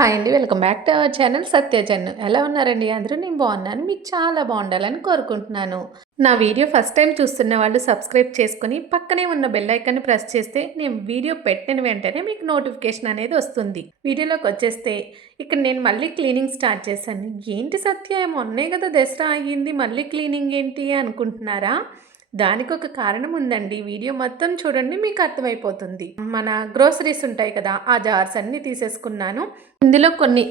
Hi అండి welcome back to our channel Satyajan ఎలా ఉన్నారండి అందరూ? నేను బాగున్నాను. మీకు చాలా బాగుండాలని కోరుకుంటున్నాను. నా వీడియో ఫస్ట్ టైం చూస్తున్న వాళ్ళు సబ్స్క్రైబ్ చేసుకుని పక్కనే ఉన్న బెల్ ఐకాన్ని ప్రెస్ చేస్తే నేను వీడియో పెట్టిన వెంటనే మీకు నోటిఫికేషన్ అనేది వస్తుంది. వీడియోలోకి వచ్చేస్తే ఇక్కడ నేను మళ్ళీ క్లీనింగ్ స్టార్ట్ చేశాను. ఏంటి సత్య? మొన్నే కదా దసరా అయ్యింది. మళ్ళీ క్లీనింగ్ ఏంటి అనుకుంటున్నారా? దానికి ఒక కారణం ఉందండి వీడియో మొత్తం చూడండి మీకు అర్థమైపోతుంది. మన గ్రోసరీస్ ఉంటాయి కదా ఆ జార్స్ అన్నీ తీసేసుకున్నాను. ఇందులో కొన్ని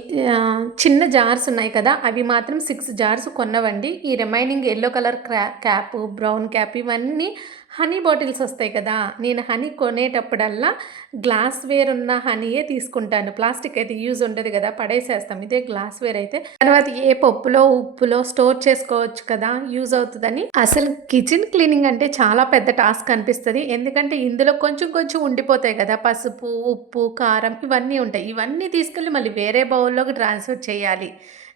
చిన్న జార్స్ ఉన్నాయి కదా అవి మాత్రం సిక్స్ జార్స్ కొన్నవండి. ఈ రిమైనింగ్ ఎల్లో కలర్ క్రా క్యాప్ బ్రౌన్ క్యాప్ ఇవన్నీ హనీ బాటిల్స్ వస్తాయి కదా నేను హనీ కొనేటప్పుడల్లా గ్లాస్ వేర్ ఉన్న హనీయే తీసుకుంటాను. ప్లాస్టిక్ అయితే యూజ్ ఉండదు కదా పడేసేస్తాం. ఇదే గ్లాస్ వేర్ అయితే. తర్వాత ఏ పప్పులో ఉప్పులో స్టోర్ చేసుకోవచ్చు కదా యూజ్ అవుతుందని. అసలు కిచెన్ క్లీనింగ్ అంటే చాలా పెద్ద టాస్క్ అనిపిస్తుంది. ఎందుకంటే ఇందులో కొంచెం కొంచెం ఉండిపోతాయి కదా పసుపు ఉప్పు కారం ఇవన్నీ ఉంటాయి. ఇవన్నీ తీసుకెళ్ళి మళ్ళీ వేరే బౌల్లోకి ట్రాన్స్ఫర్ చేయాలి.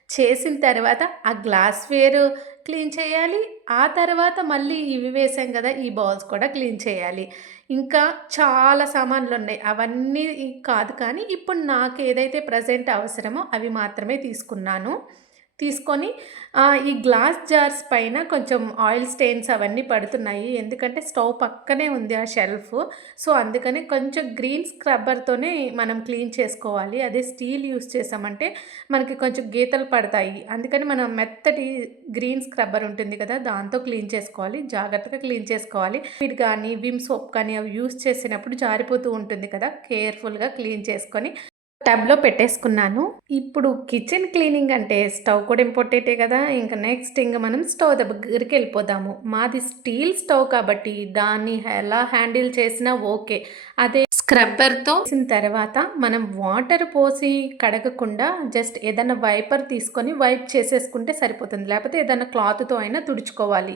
చేసిన తర్వాత ఆ గ్లాస్ వేరు క్లీన్ చేయాలి. ఆ తర్వాత మళ్ళీ ఇవి వేసాం కదా ఈ బౌల్స్ కూడా క్లీన్ చేయాలి. ఇంకా చాలా సామాన్లు ఉన్నాయి. అవన్నీ కాదు కానీ ఇప్పుడు నాకు ఏదైతే ప్రజెంట్ అవసరమో అవి మాత్రమే తీసుకున్నాను. తీసుకొని ఈ గ్లాస్ జార్స్ పైన కొంచెం ఆయిల్ స్టెయిన్స్ అవన్నీ పడుతున్నాయి. ఎందుకంటే స్టవ్ పక్కనే ఉంది ఆ షెల్ఫ్. సో అందుకని కొంచెం గ్రీన్ స్క్రబ్బర్తోనే మనం క్లీన్ చేసుకోవాలి. అదే స్టీల్ యూస్ చేసామంటే మనకి కొంచెం గీతలు పడతాయి. అందుకని మనం మెత్తటి గ్రీన్ స్క్రబ్బర్ ఉంటుంది కదా దాంతో క్లీన్ చేసుకోవాలి. జాగ్రత్తగా క్లీన్ చేసుకోవాలి. వీటి కానీ విమ్ సోప్ కానీ అవి యూస్ చేసినప్పుడు జారిపోతూ ఉంటుంది కదా కేర్ఫుల్గా క్లీన్ చేసుకొని టబ్లో పెట్టేసుకున్నాను. ఇప్పుడు కిచెన్ క్లీనింగ్ అంటే స్టవ్ కూడా ఇంపార్టెంటే కదా. ఇంకా నెక్స్ట్ ఇంకా మనం స్టవ్ దగ్గరికి వెళ్ళిపోదాము. మాది స్టీల్ స్టవ్ కాబట్టి దాన్ని ఎలా హ్యాండిల్ చేసినా ఓకే. అదే స్క్రబ్బర్తో చేసిన తర్వాత మనం వాటర్ పోసి కడగకుండా జస్ట్ ఏదైనా వైపర్ తీసుకొని వైప్ చేసేసుకుంటే సరిపోతుంది. లేకపోతే ఏదైనా క్లాత్తో అయినా తుడుచుకోవాలి.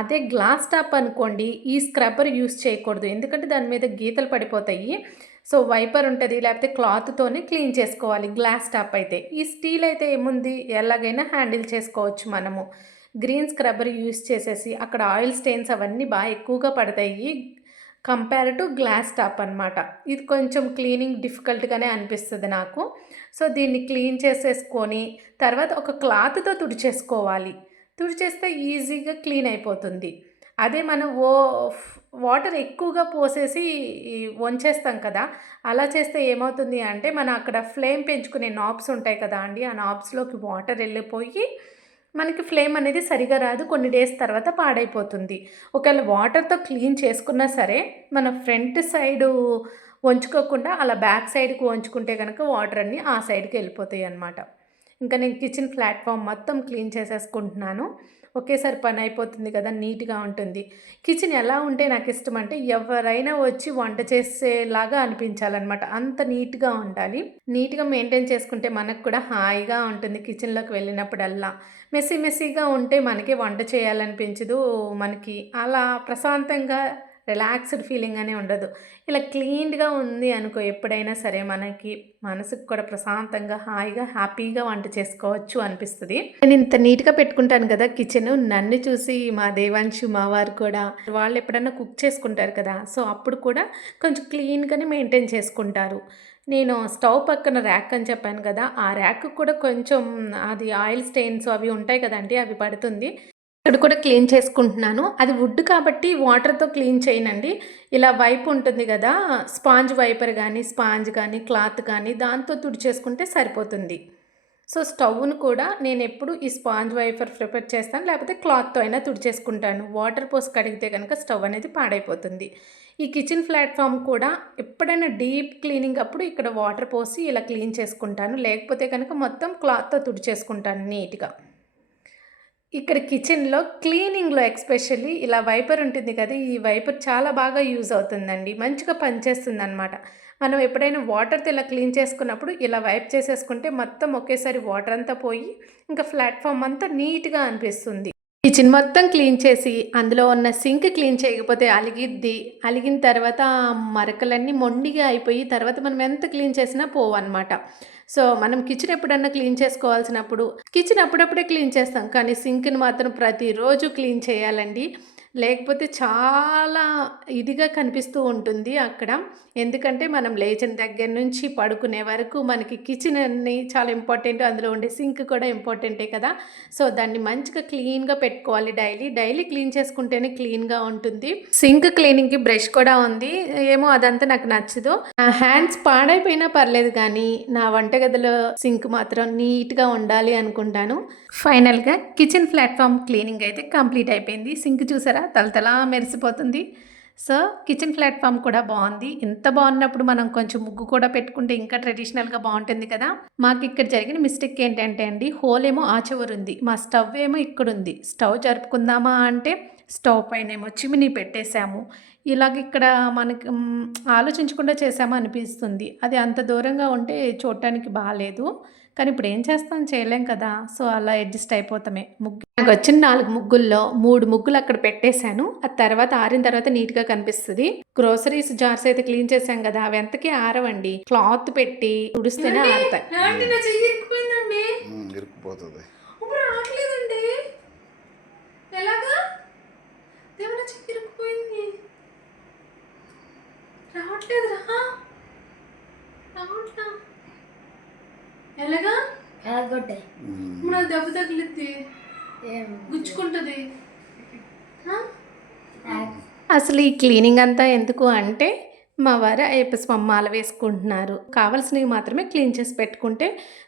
అదే గ్లాస్ టాప్ అనుకోండి ఈ స్క్రబ్బర్ యూస్ చేయకూడదు. ఎందుకంటే దాని మీద గీతలు పడిపోతాయి. సో వైపర్ ఉంటుంది లేకపోతే క్లాత్తోనే క్లీన్ చేసుకోవాలి గ్లాస్ టాప్ అయితే. ఈ స్టీల్ అయితే ఏముంది? ఎలాగైనా హ్యాండిల్ చేసుకోవచ్చు మనము. గ్రీన్ స్క్రబ్బర్ యూస్ చేసేసి అక్కడ ఆయిల్ స్టెయిన్స్ అవన్నీ బాగా ఎక్కువగా పడతాయి కంపేర్ టు గ్లాస్ టాప్ అనమాట ఇది కొంచెం క్లీనింగ్ డిఫికల్ట్గానే అనిపిస్తుంది నాకు. సో దీన్ని క్లీన్ చేసేసుకొని తర్వాత ఒక క్లాత్తో తుడిచేసుకోవాలి. తుడిచేస్తే ఈజీగా క్లీన్ అయిపోతుంది. అదే మనం ఓ వాటర్ ఎక్కువగా పోసేసి వంచేస్తాం కదా అలా చేస్తే ఏమవుతుంది అంటే మనం అక్కడ ఫ్లేమ్ పెంచుకునే నాబ్స్ ఉంటాయి కదా అండి ఆ నాబ్స్లోకి వాటర్ వెళ్ళిపోయి మనకి ఫ్లేమ్ అనేది సరిగా రాదు కొన్ని డేస్ తర్వాత పాడైపోతుంది. ఒకవేళ వాటర్తో క్లీన్ చేసుకున్నా సరే మన ఫ్రంట్ సైడు వంచుకోకుండా అలా బ్యాక్ సైడ్కి వంచుకుంటే కనుక వాటర్ అన్నీ ఆ సైడ్కి వెళ్ళిపోతాయి అన్నమాట. ఇంకా నేను కిచెన్ ప్లాట్ఫామ్ మొత్తం క్లీన్ చేసేసుకుంటున్నాను. ఒకేసారి పని అయిపోతుంది కదా నీట్గా ఉంటుంది. కిచెన్ ఎలా ఉంటే నాకు ఇష్టం అంటే ఎవరైనా వచ్చి వంట చేసేలాగా అనిపించాలన్నమాట. అంత నీట్గా ఉండాలి. నీట్గా మెయింటైన్ చేసుకుంటే మనకు కూడా హాయిగా ఉంటుంది కిచెన్లోకి వెళ్ళినప్పుడల్లా. మెస్సీ మెస్సీగా ఉంటే మనకి వంట చేయాలనిపించదు మనకి అలా ప్రశాంతంగా రిలాక్స్డ్ ఫీలింగ్ అనే ఉండదు. ఇలా క్లీన్గా ఉంది అనుకో ఎప్పుడైనా సరే మనకి మనసుకు కూడా ప్రశాంతంగా హాయిగా హ్యాపీగా వంట చేసుకోవచ్చు అనిపిస్తుంది. నేను ఇంత నీట్గా పెట్టుకుంటాను కదా కిచెన్ నన్ను చూసి మా దేవాంశు మా వారు కూడా వాళ్ళు ఎప్పుడన్నా కుక్ చేసుకుంటారు కదా సో అప్పుడు కూడా కొంచెం క్లీన్గానే మెయింటైన్ చేసుకుంటారు. నేను స్టవ్ పక్కన ర్యాక్ అని చెప్పాను కదా ఆ ర్యాక్ కూడా కొంచెం అది ఆయిల్ స్టెయిన్స్ అవి ఉంటాయి కదండి అవి పడుతుంది. ఇక్కడ కూడా క్లీన్ చేసుకుంటున్నాను. అది వుడ్ కాబట్టి వాటర్తో క్లీన్ చేయనండి. ఇలా వైప్ ఉంటుంది కదా స్పాంజ్ వైపర్ కానీ స్పాంజ్ కానీ క్లాత్ కానీ దాంతో తుడిచేసుకుంటే సరిపోతుంది. సో స్టవ్ను కూడా నేను ఎప్పుడు ఈ స్పాంజ్ వైపర్ ప్రిపేర్ చేస్తాను. లేకపోతే క్లాత్తో అయినా తుడిచేసుకుంటాను వాటర్ పోసి కడిగితే కనుక స్టవ్ అనేది పాడైపోతుంది. ఈ కిచెన్ ప్లాట్ఫామ్ కూడా ఎప్పుడైనా డీప్ క్లీనింగ్ అప్పుడు ఇక్కడ వాటర్ పోసి ఇలా క్లీన్ చేసుకుంటాను. లేకపోతే కనుక మొత్తం క్లాత్తో తుడిచేసుకుంటాను నీట్గా. ఇక్కడ కిచెన్లో క్లీనింగ్లో ఎక్స్పెషల్లీ ఇలా వైపర్ ఉంటుంది కదా ఈ వైపర్ చాలా బాగా యూజ్ అవుతుందండి. మంచిగా పనిచేస్తుంది అనమాట మనం ఎప్పుడైనా వాటర్తో ఇలా క్లీన్ చేసుకున్నప్పుడు ఇలా వైప్ చేసేసుకుంటే మొత్తం ఒకేసారి వాటర్ అంతా పోయి ఇంకా ప్లాట్ఫామ్ అంతా నీట్గా అనిపిస్తుంది. కిచెన్ మొత్తం క్లీన్ చేసి అందులో ఉన్న సింక్ క్లీన్ చేయకపోతే అలిగిద్ది. అలిగిన తర్వాత మరకలన్నీ మొండిగా అయిపోయి తర్వాత మనం ఎంత క్లీన్ చేసినా పోవన్నమాట. సో మనం కిచెన్ ఎప్పుడన్నా క్లీన్ చేసుకోవాల్సినప్పుడు కిచెన్ అప్పుడప్పుడే క్లీన్ చేస్తాం. కానీ సింక్ని మాత్రం ప్రతిరోజు క్లీన్ చేయాలండి. లేకపోతే చాలా ఇదిగా కనిపిస్తూ ఉంటుంది అక్కడ. ఎందుకంటే మనం లేచిన దగ్గర నుంచి పడుకునే వరకు మనకి కిచెన్ అన్ని చాలా ఇంపార్టెంట్. అందులో ఉండే సింక్ కూడా ఇంపార్టెంటే కదా! సో, దాన్ని మంచిగా క్లీన్‌గా పెట్టుకోవాలి డైలీ. డైలీ క్లీన్ చేసుకుంటేనే క్లీన్‌గా ఉంటుంది. సింక్ క్లీనింగ్‌కి బ్రష్ కూడా ఉంది. ఏమో అదంతా నాకు నచ్చదు. నా హ్యాండ్స్ పాడైపోయినా పర్లేదు కానీ, నా వంటగదిలో సింక్ మాత్రం నీట్‌గా ఉండాలి అనుకుంటాను. ఫైనల్‌గా కిచెన్ ప్లాట్ఫామ్ క్లీనింగ్ అయితే కంప్లీట్ అయిపోయింది. సింక్ చూసారా తలతలా మెరిసిపోతుంది. సో, కిచెన్ ప్లాట్‌ఫార్మ్ కూడా బాగుంది ఇంత బాగున్నప్పుడు మనం కొంచెం ముగ్గు కూడా పెట్టుకుంటే ఇంకా ట్రెడిషనల్‌గా బాగుంటుంది కదా! మాకు ఇక్కడ జరిగిన మిస్టేక్ ఏంటంటే అండి, హోల్ ఏమో ఆ ఉంది మా స్టవ్ ఏమో ఇక్కడ ఉంది స్టవ్ జరుపుకుందామా అంటే, స్టవ్ పైన ఏమో చిమినీ పెట్టేసాము. ఇలాగ ఇక్కడ మనకి ఆలోచించకుండా చేశామా అనిపిస్తుంది. అది అంత దూరంగా ఉంటే చూడటానికి బాగాలేదు కానీ ఇప్పుడు ఏం చేస్తాం చేయలేం కదా! సో, అలా అడ్జస్ట్ అయిపోతామే. ముగ్గు నాకొచ్చిన 4 ముగ్గుల్లో 3 ముగ్గులు అక్కడ పెట్టేసాను. ఆ తర్వాత ఆరిన తర్వాత నీట్‌గా కనిపిస్తది. గ్రోసరీస్ జార్స్ అయితే క్లీన్ చేశాం కదా! అవి ఎంతకీ ఆరవండి. క్లాత్ పెట్టి తుడిస్తేనే ఆరతాయి. ఎలాగా? ఎలాగొట్టే ఉమ్, మన దెబ్బ తగిలిద్ది. ఏం గుచ్చుకుంటుంది? అసలు ఈ క్లీనింగ్ అంతా ఎందుకు అంటే, మా వారు అయ్యప్ప స్వామి మాల వేసుకుంటున్నారు. కావాల్సినవి మాత్రమే క్లీన్ చేసి పెట్టుకుంటే,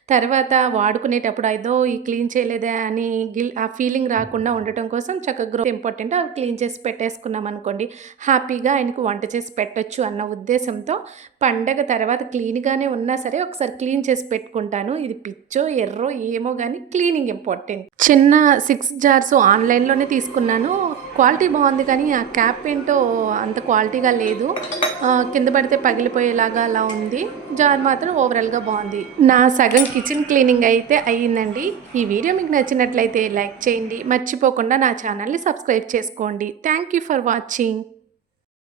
తర్వాత వాడుకునేటప్పుడు ఏదో ఈ క్లీన్ చేయలేదే అని గిల్ ఆ ఫీలింగ్ రాకుండా ఉండటం కోసం చక్కగా గ్రో ఇంపార్టెంట్ అవి క్లీన్ చేసి పెట్టేసుకున్నామనుకోండి, హ్యాపీగా ఆయనకు వంట చేసి పెట్టొచ్చు అన్న ఉద్దేశంతో పండగ తర్వాత క్లీన్‌గానే ఉన్నా సరే ఒకసారి క్లీన్ చేసి పెట్టుకుంటాను. ఇది పిచ్చో, ఎర్రో ఏమో కానీ క్లీనింగ్ ఇంపార్టెంట్. చిన్న సిక్స్ జార్స్ ఆన్‌లైన్‌లోనే తీసుకున్నాను. క్వాలిటీ బాగుంది కానీ, ఆ క్యాప్ ఏంటో అంత క్వాలిటీగా లేదు. కింద పడితే పగిలిపోయేలాగా అలా ఉంది. జార్ మాత్రం ఓవరాల్‌గా బాగుంది నా సగం కిచెన్ క్లీనింగ్ అయితే అయ్యిందండి. ఈ వీడియో మీకు నచ్చినట్లయితే లైక్ చేయండి. మర్చిపోకుండా నా ఛానల్‌ని సబ్స్క్రైబ్ చేసుకోండి. Thank you for watching.